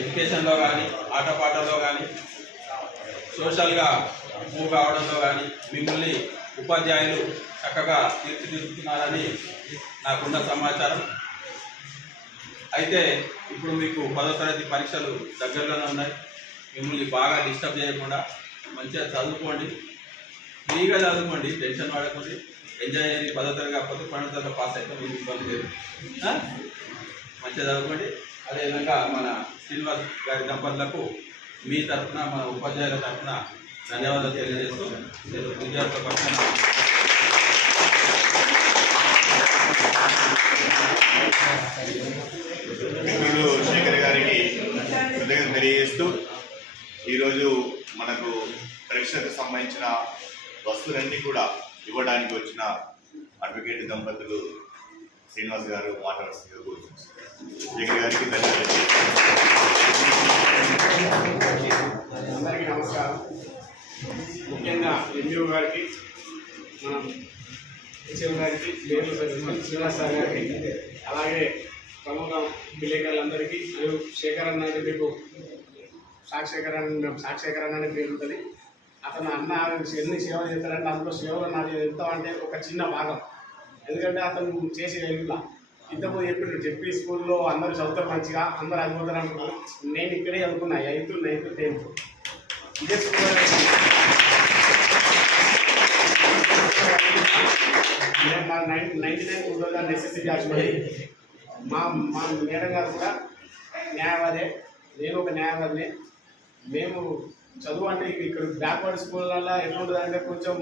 ఎడ్యుకేషన్లో కానీ ఆటపాటల్లో కానీ సోషల్గా మూవ్ కావడంలో కానీ మిమ్మల్ని ఉపాధ్యాయులు చక్కగా తీర్చిదిద్దుతున్నారని నాకున్న సమాచారం. అయితే ఇప్పుడు మీకు పదో తరగతి పరీక్షలు దగ్గరలోనే ఉన్నాయి. మిమ్మల్ని బాగా డిస్టర్బ్ చేయకుండా మంచిగా చదువుకోండి. ఫ్రీగా చదువుకోండి టెన్షన్ పడకండి. ఎంజాయ్ చేసి పదో తరగతి కాకపోతే పన్నెండు తరగతి పాస్ అయితే మీకు ఇబ్బంది లేదు. మంచిగా చదువుకోండి. అదేవిధంగా మన శ్రీనివాస్ గారి దంపతులకు మీ తరఫున మన ఉపాధ్యాయుల తరఫున ధన్యవాదాలు తెలియజేస్తూ నేను విద్యార్థుల పక్షాన శేఖర్ గారికి కృతజ్ఞత తెలియజేస్తూ ఈరోజు మనకు పరీక్షకు సంబంధించిన వస్తువులన్నీ కూడా ఇవ్వడానికి వచ్చిన అడ్వకేట్ దంపతులు శ్రీనివాస్ గారు మాట్లాడుతున్నారు కూర్చున్నారు. గారికి ధన్యవాదాలు. అందరికీ నమస్కారం. ముఖ్యంగా ఎంఈఓ గారికి మనం హెచ్ఎం గారికి లేబర్ శ్రీనివాస్ సార్ గారికి అలాగే ప్రముఖ విలేకరులందరికీ మరియు శేఖర్ అన్న మీకు సాక్షేఖర్ అన్న సాక్షేఖర్ పేరు ఉంటుంది అతను అన్న ఎన్ని సేవలు చేస్తారంటే అందులో సేవలు నాది ఎంత అంటే ఒక చిన్న భాగం. ఎందుకంటే అతను చేసే ఇలా ఇంతకుముందు చెప్పిన చెప్పి స్కూల్లో అందరూ చదువుతారు మంచిగా అందరూ చదువుతారు అనుకున్నారు నేను ఇక్కడే చదువుకున్నా ఎయిత్ నైన్త్ టెన్త్. ఇదే స్కూల్ నేను మా nine ninety nine two necessary SSC మా మా మేడం గారు కూడా న్యాయవాదే. నేను ఒక న్యాయవాదిని. మేము చదువు అంటే ఇక్కడ బ్యాక్వర్డ్ స్కూళ్ళల్లో ఎట్లా ఉంటుంది అంటే కొంచెం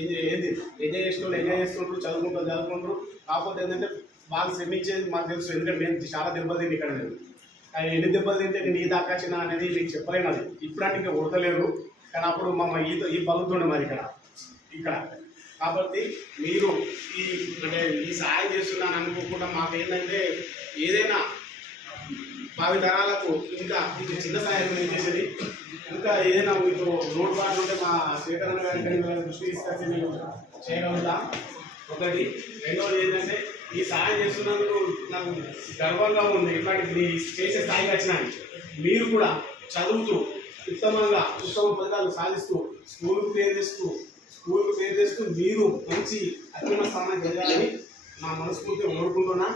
ఎంజాయ్ ఏంది? ఎంజాయ్ చేసిన ఎంజాయ్ చేస్తుంటారు చదువుకుంటారు చదువుకుంటారు కాకపోతే ఏంటంటే బాగా శ్రమించేది మాకు తెలుసు. ఎందుకంటే నేను చాలా దెబ్బలు తిని ఇక్కడ నేను ఎన్ని దెబ్బలు తింటే నేను ఈ దాకా చిన్న అనేది మీకు చెప్పలేను అది. ఇప్పుడంటే ఇంకా ఉడతలేరు. కానీ అప్పుడు మా ఈత ఈ పలుతుండే మరి ఇక్కడ. ఇక్కడ. కాబట్టి మీరు ఈ అంటే ఈ సహాయం చేస్తున్నాను అనుకోకుండా మాకు ఏంటంటే ఏదైనా భావి తరాలకు ఇంకా ఇది చిన్న సహాయం నేను చేసేది. ఇంకా ఏదైనా మీకు రోడ్ బార్ ఉంటే మా స్వీకరణ గారి దృష్టి తీసుకొచ్చి మేము చేయగలుగుతా. ఒకటి. రెండవది ఏంటంటే ఈ సహాయం చేస్తున్నందుకు నాకు గర్వంగా ఉంది. ఇట్లాంటి మీ చేసే స్థాయికి వచ్చినా మీరు కూడా చదువుతూ ఉత్తమంగా ఉత్తమ ఫలితాలు సాధిస్తూ స్కూల్కు పేరు తెస్తూ స్కూల్కు పేరు తెస్తూ మీరు మంచి అత్యున్న స్థానానికి వెళ్ళాలని నా మనస్ఫూర్తిగా కోరుకుంటున్నా.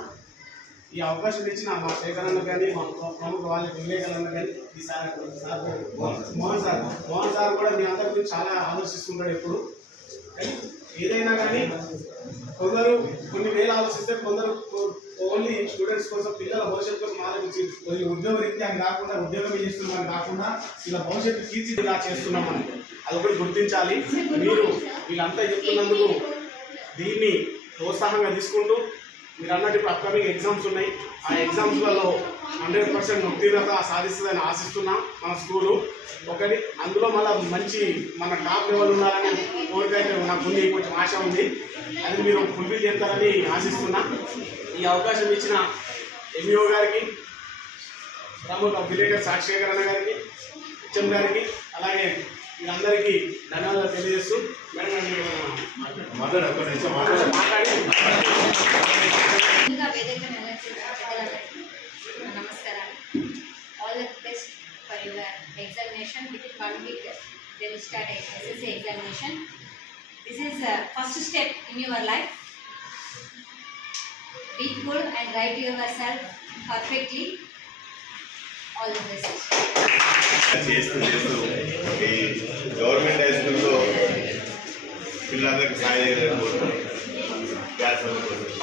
ఈ అవకాశం ఇచ్చిన మా శేఖరన్న కానీ మా ప్రముఖ వాళ్ళ వివేకానంద కానీ ఈ sir sir Mohan sir. Mohan sir. కూడా మీ అందరి గురించి చాలా ఆలోచిస్తుంటాడు ఎప్పుడు. కానీ ఏదైనా కానీ కొందరు కొన్ని వేలు ఆలోచిస్తే కొందరు ఓన్లీ స్టూడెంట్స్ కోసం పిల్లల భవిష్యత్తు కోసం ఆలోచించి కొన్ని ఉద్యోగ రీత్యా కాకుండా ఉద్యోగం చేస్తున్నాం కాకుండా ఇలా భవిష్యత్తు తీర్చిదిలా చేస్తున్నాం అని. అది ఒకటి గుర్తించాలి. మీరు వీళ్ళంతా చెప్తున్నందుకు దీన్ని ప్రోత్సాహంగా తీసుకుంటూ మీరు అన్నట్టు ఇప్పుడు అప్కమింగ్ ఎగ్జామ్స్ ఉన్నాయి. ఆ ఎగ్జామ్స్లలో హండ్రెడ్ పర్సెంట్ ఉత్తీర్ణత సాధిస్తుందని ఆశిస్తున్నాం మన స్కూలు ఒకటి అందులో మళ్ళీ మంచి మన టాప్ లెవెల్ ఉండాలని కోరిక అయితే నాకు ఉంది కొంచెం ఆశ ఉంది. అది మీరు ఫుల్ఫిల్ చేస్తారని ఆశిస్తున్నా. ఈ అవకాశం ఇచ్చిన ఎంఈఓ గారికి ప్రముఖ విలేకర్ సాక్షేఖర్ అన్న గారికి హెచ్ఎం గారికి అలాగే వీళ్ళందరికీ ధన్యవాదాలు తెలియజేస్తూ మేడం మాట్లాడు ఒక్క all the best for your examination with in one week they start SSC examination this is first step in your life be good and write your self perfectly all best best చేస్తూ ఈ government high స్కూల్లో పిల్లలందరికీ సాయం చేయలేకపోతున్నాం. Obrigado.